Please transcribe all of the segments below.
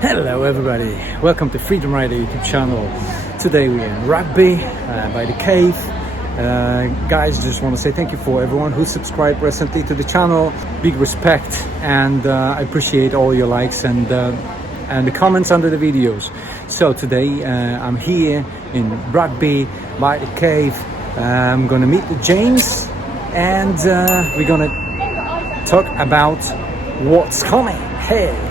Hello everybody, welcome to Freedom Rider YouTube channel. Today we're in Rugby by the cave. Guys, just want to say thank you for everyone who subscribed recently to the channel. Big respect, and I appreciate all your likes and the comments under the videos. So today I'm here in Rugby by the cave. I'm gonna meet James, and we're gonna talk about what's coming. Hey!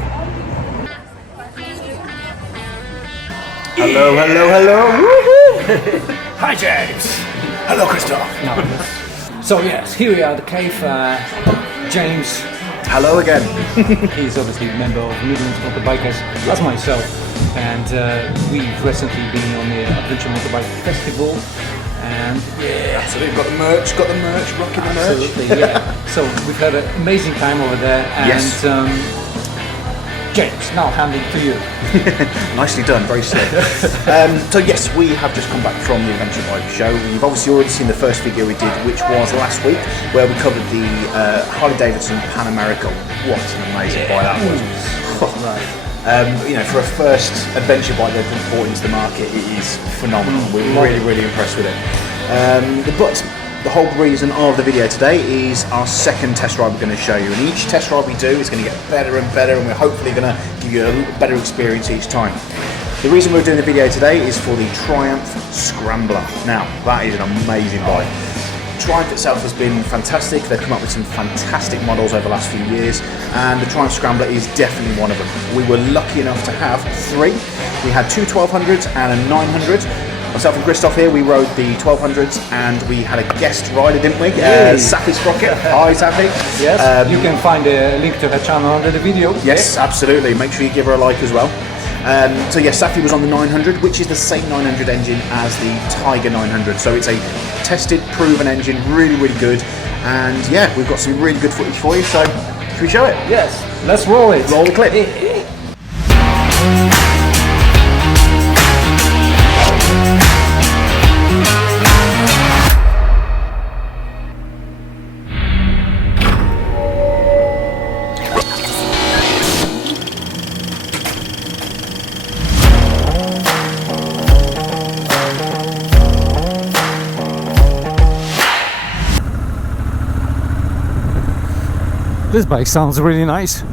Hello, hello, hello! Woohoo! Hi, James! Hello, Christoph! No. So yes, here we are at the cave. James. Hello again. He's obviously a member of Midlands Motorbikers, as myself, and we've recently been on the Adventure Motorbike Festival. And yeah, so we've got the merch, rocking the merch. Absolutely, yeah. So we've had an amazing time over there, and yes. James, now handing to you. Nicely done, very slick. So yes, we have just come back from the Adventure Bike Show. You've obviously already seen the first video we did, which was last week, where we covered the Harley Davidson Pan America. What an amazing bike that was. Right. You know, for a first adventure bike they've brought into the market, it is phenomenal. We're really impressed with it. But the whole reason of the video today is our second test ride we're going to show you, and each test ride we do is going to get better and better, and we're hopefully going to give you a better experience each time. The reason we're doing the video today is for the Triumph Scrambler. Now, that is an amazing bike. Triumph itself has been fantastic. They've come up with some fantastic models over the last few years, and the Triumph Scrambler is definitely one of them. We were lucky enough to have three. We had two 1200s and a 900. Myself and Christoph here, we rode the 1200s, and we had a guest rider, didn't we? Saffy Sprocket. Hi, Saffy. Yes, you can find a link to her channel under the video. Yes, absolutely. Make sure you give her a like as well. So yes, Saffy was on the 900, which is the same 900 engine as the Tiger 900. So it's a tested, proven engine, really good. And yeah, we've got some really good footage for you. So should we show it? Yes, let's roll it. Roll the clip. This bike sounds really nice.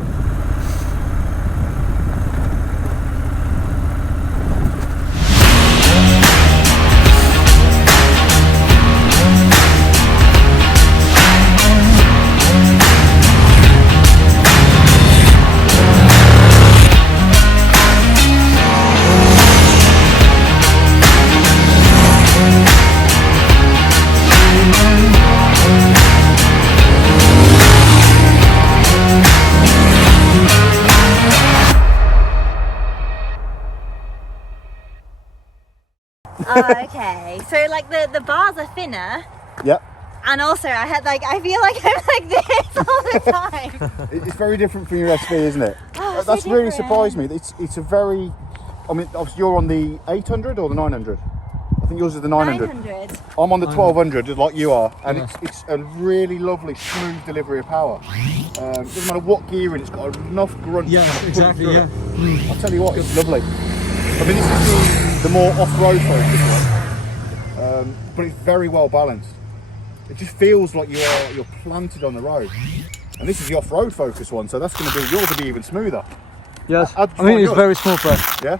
Oh, okay. So like the bars are thinner. Yep. And also I feel like I'm like this all the time. It's very different from your SV, isn't it? Oh, That's so really different. surprised me. It's a very, I mean, obviously you're on the 800 or the 900? I think yours is the 900. 900. I'm on the 1200, just like you are, and it's a really lovely, smooth delivery of power. Doesn't matter what gear in, it's got enough grunt. Yeah, exactly. Yeah. I'll tell you what, it's lovely. I mean, this is the more off-road focused one, but it's very well balanced. It just feels like you're planted on the road. And this is the off-road focused one, so that's going to be yours will be even smoother. Yes, I mean it's very smooth, but yeah.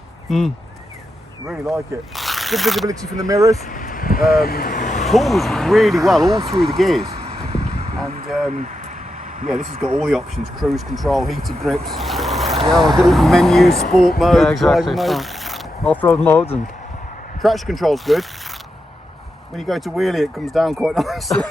Really like it. Good visibility from the mirrors. Pulls really well all through the gears, and yeah, this has got all the options: cruise control, heated grips, all menus, sport mode, driving mode, off-road modes, and traction control's good. When you go to wheelie, it comes down quite nicely.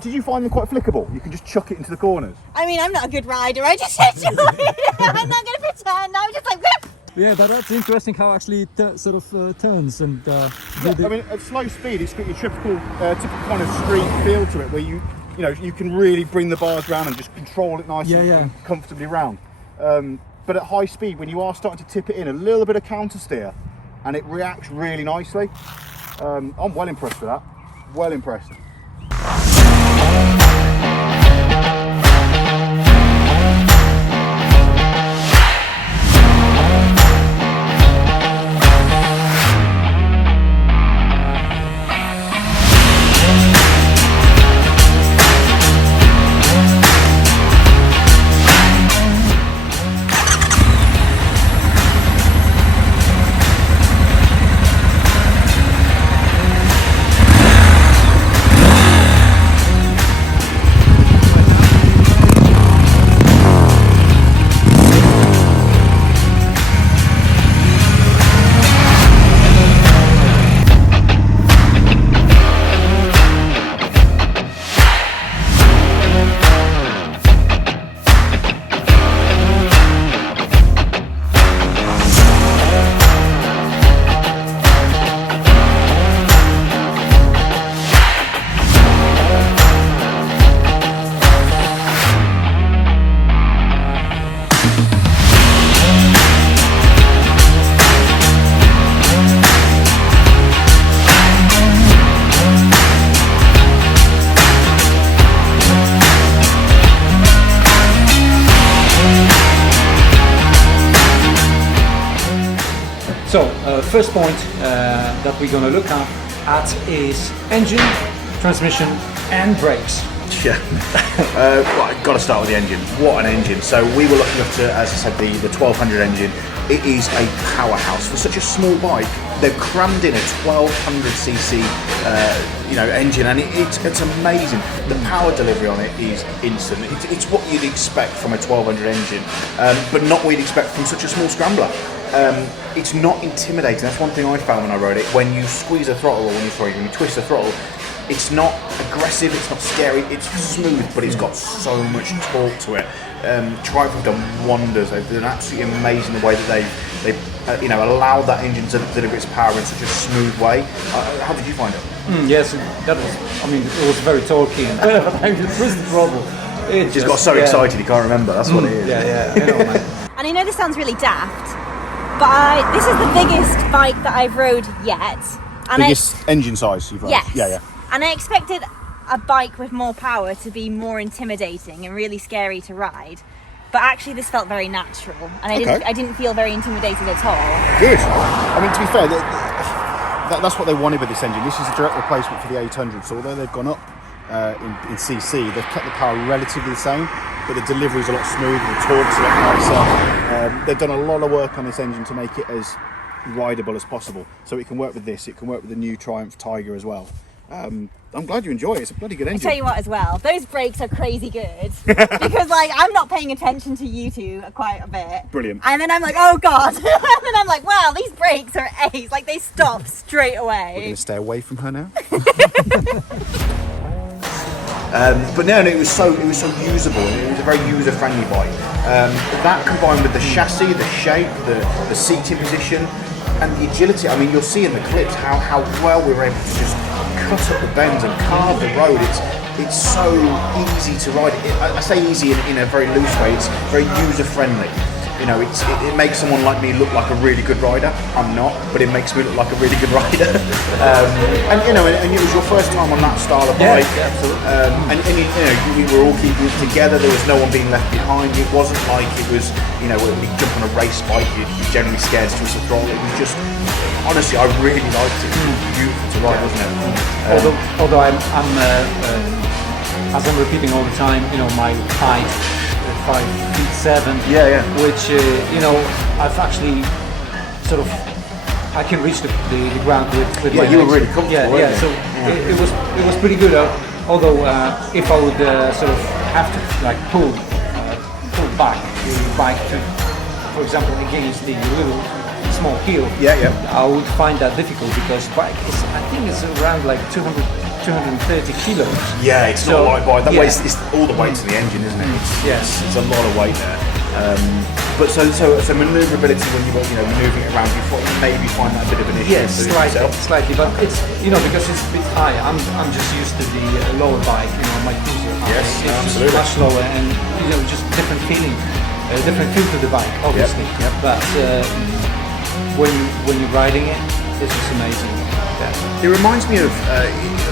Did you find them quite flickable? You can just chuck it into the corners. I mean, I'm not a good rider. I just enjoy it. I'm not going to pretend. I'm just like, whip. yeah, but that's interesting how actually it sort of turns and. Yeah, I mean, at slow speed, it's got your typical kind of street feel to it, where you know you can really bring the bars round and just control it nicely and comfortably round. But at high speed, when you are starting to tip it in, a little bit of counter steer, and it reacts really nicely. I'm well impressed with that. Well impressed. So first point that we're going to look at is engine, transmission and brakes. Yeah, well, I've got to start with the engine. What an engine! So we were looking up to, as I said, the 1200 engine. It is a powerhouse for such a small bike. They've crammed in a 1200cc, engine, and it's amazing. The power delivery on it is instant. It's what you'd expect from a 1200 engine, but not what you'd expect from such a small scrambler. It's not intimidating. That's one thing I found when I rode it. When you squeeze the throttle, or when you twist the throttle, it's not aggressive, it's not scary, it's smooth, but it's got so much torque to it. Triumph have done wonders. They've done absolutely amazing the way that they've allowed that engine to deliver its power in such a smooth way. How did you find it? Yes, that was. I mean, it was very torquey. And you twist the throttle. It just got so excited he can't remember. That's what it is. Yeah, I know, man. And I know this sounds really daft, but this is the biggest bike that I've rode yet. And biggest engine size you've rode? Yes. Yeah. And I expected a bike with more power to be more intimidating and really scary to ride, but actually this felt very natural, and I didn't feel very intimidated at all. Good. I mean, to be fair, that's what they wanted with this engine. This is a direct replacement for the 800, so although they've gone up in CC, they've kept the power relatively the same, but the delivery is a lot smoother, the torque's a lot nicer. They've done a lot of work on this engine to make it as rideable as possible, so it can work with this, it can work with the new Triumph Tiger as well. I'm glad you enjoy it. It's a bloody good engine. I tell you what as well, those brakes are crazy good because I'm not paying attention to you two quite a bit. Brilliant. And then I'm like, oh god. And then I'm like, wow, these brakes are ace. Like they stop straight away. We're going to stay away from her now. But no, it was so usable. It was a very user-friendly bike. That combined with the chassis, the shape, the seating position, and the agility. I mean, you'll see in the clips how well we were able to just cut up the bends and carve the road. It's so easy to ride. I say easy in a very loose way. It's very user-friendly. You know, it makes someone like me look like a really good rider. I'm not, but it makes me look like a really good rider. And it was your first time on that style of bike. Yeah, absolutely. We were all keeping it together. There was no one being left behind. It wasn't like it was, when you jump on a race bike, you're generally scared to twist the throttle. It was just, honestly, I really liked it. It was beautiful to ride, wasn't it? Although I'm as I'm repeating all the time, my height. 5'7", which I've actually sort of I can reach the ground with my legs. You were really comfortable. So it was pretty good. Although if I would sort of have to pull back the bike to, for example, against the little small hill, I would find that difficult because bike is, I think it's around 230 kilos. Yeah, it's not a light bike. That weighs, it's all the weight to the engine, isn't it? It's a lot of weight there. But so manoeuvrability when you're moving it around, you maybe find that a bit of an issue. Yes, slightly, but it's because it's a bit high. I'm just used to the lower bike, my cruiser. Yes, it's absolutely. Just much lower and just different feeling, different feel to the bike, obviously. But when you're riding it, it's just amazing. It reminds me of,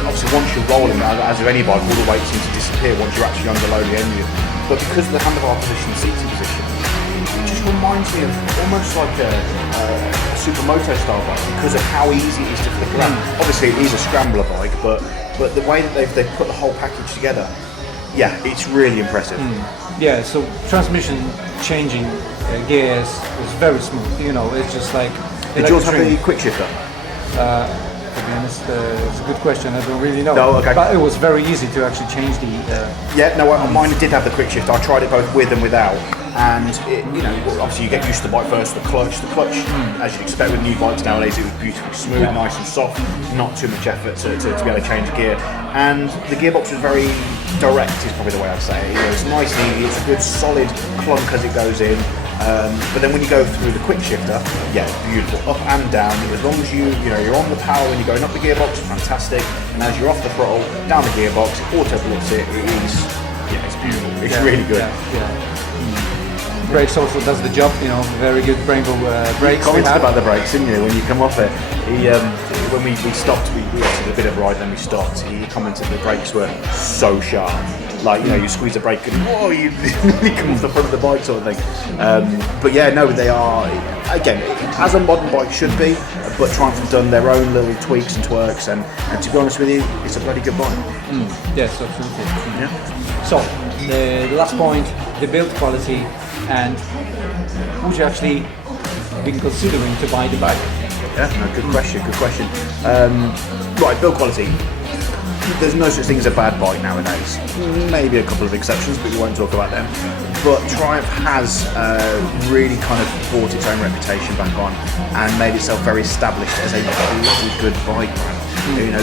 obviously once you're rolling, as with any bike, all the weight seems to disappear once you're actually under load the engine. But because of the handlebar position and seating position, it just reminds me of almost like a supermoto style bike because of how easy it is to flick around. Obviously it is a scrambler bike, but the way that they've put the whole package together, it's really impressive. Yeah, so transmission changing gears was very smooth. It's just like. Did yours have the quick shifter? To be honest, it's a good question. I don't really know. No, okay. But it was very easy to actually change the. Mine did have the quick shift. I tried it both with and without, and obviously you get used to the bike first. The clutch, as you'd expect with new bikes nowadays, it was beautifully smooth, nice and soft. Not too much effort to be able to change gear, and the gearbox was very direct. Is probably the way I'd say it. It's nice and easy. It's a good solid clunk as it goes in. But then when you go through the quick shifter, beautiful, up and down. As long as you're on the power when you're going up the gearbox, fantastic. And as you're off the throttle, down the gearbox, it auto blips it. It's beautiful. It's really good. Brakes also does the job. Very good Brembo brakes. You commented about the brakes, didn't you? When you come off it, when we stopped, we did a bit of ride, then we stopped. He commented the brakes were so sharp. like you squeeze the brake and whoa, you nearly come off the front of the bike sort of thing. But yeah, no, they are again as a modern bike should be. But Triumph have done their own little tweaks and twerks, and to be honest with you, it's a bloody good bike. Yes, absolutely. Yeah. So the last point, the build quality, and would you actually been considering to buy the bike? Yeah, no, good question. Right, build quality. There's no such thing as a bad bike nowadays. Maybe a couple of exceptions, but we won't talk about them. But Triumph has really kind of brought its own reputation back on and made itself very established as a really good bike brand.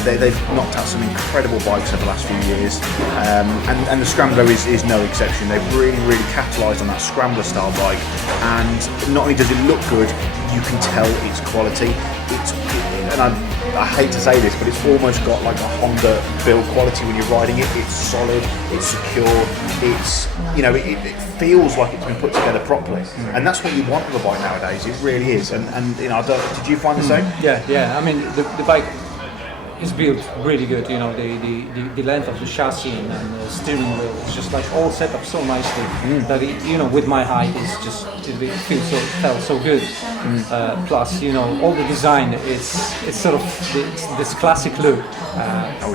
They've knocked out some incredible bikes over the last few years, and the Scrambler is no exception. They've really capitalised on that Scrambler style bike, and not only does it look good, you can tell its quality. I hate to say this, but it's almost got like a Honda build quality when you're riding it. It's solid, it's secure, it feels like it's been put together properly, and that's what you want with a bike nowadays. It really is. And did you find the same? Yeah. I mean, the bike is built really good. The length of the chassis and the steering wheel is just like all set up so nicely that with my height it felt so good. Plus, all the design it's sort of this classic look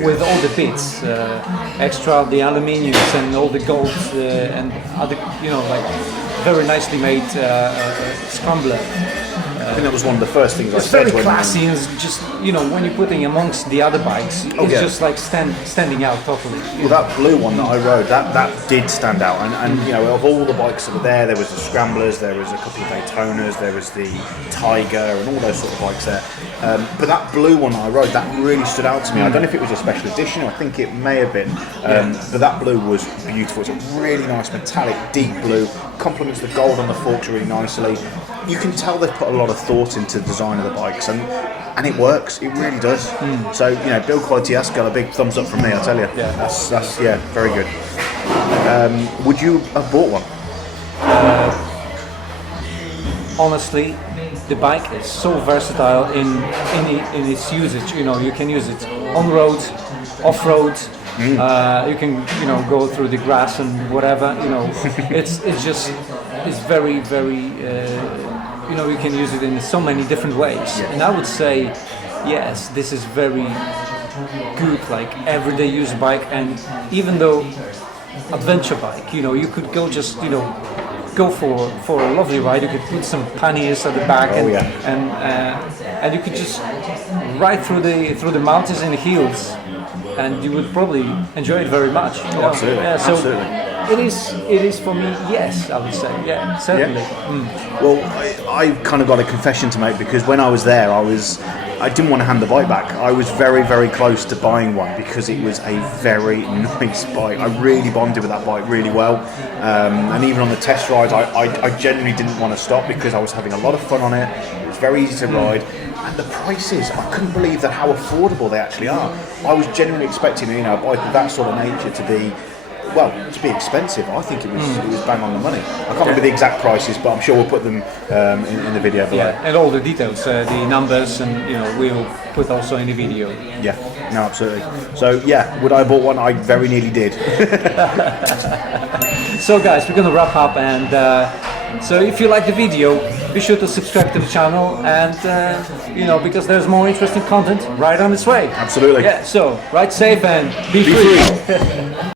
with all the bits, extra the aluminiums and all the gold and other very nicely made Scrambler. I think that was one of the first things I it's said. It's very classy, and it's just, when you're putting amongst the other bikes, it's just like standing out totally. Well, that blue one that I rode, that did stand out. And of all the bikes that were there was the Scramblers, there was a couple of Daytonas, there was the Tiger, and all those sort of bikes there. But that blue one that I rode, that really stood out to me. I don't know if it was a special edition, I think it may have been. But that blue was beautiful. It's a really nice metallic, deep blue, complements the gold on the forks really nicely. You can tell they've put a lot of thought into the design of the bikes, and it works. It really does. So build quality, that's got a big thumbs up from me. I tell you. Yeah, that's very good. Would you have bought one? Honestly, the bike is so versatile in its usage. You can use it on road, off road. You can go through the grass and whatever. It's very you can use it in so many different ways. And I would say yes, this is very good, like everyday use bike. And even though adventure bike, you could go just go for a lovely ride. You could put some panniers at the back and you could just ride through the mountains and the hills, and you would probably enjoy it very much. Absolutely. Yeah, so Absolutely. It is for me, yes, I would say. Yeah, certainly. Yeah. Well, I kind of got a confession to make, because when I was there, I didn't want to hand the bike back. I was very close to buying one because it was a very nice bike. I really bonded with that bike really well, and even on the test rides, I genuinely didn't want to stop because I was having a lot of fun on it. It was very easy to ride. And the prices, I couldn't believe how affordable they actually are. I was genuinely expecting a bike of that sort of nature to be expensive. I think it was bang on the money. I can't remember the exact prices, but I'm sure we'll put them in the video below. Yeah, and all the details, the numbers, and we'll put also in the video. Yeah, no, absolutely. So yeah, would I have bought one? I very nearly did. So guys, we're gonna wrap up, and so if you like the video, be sure to subscribe to the channel, and because there's more interesting content right on its way. Absolutely. Yeah, so ride safe and be free.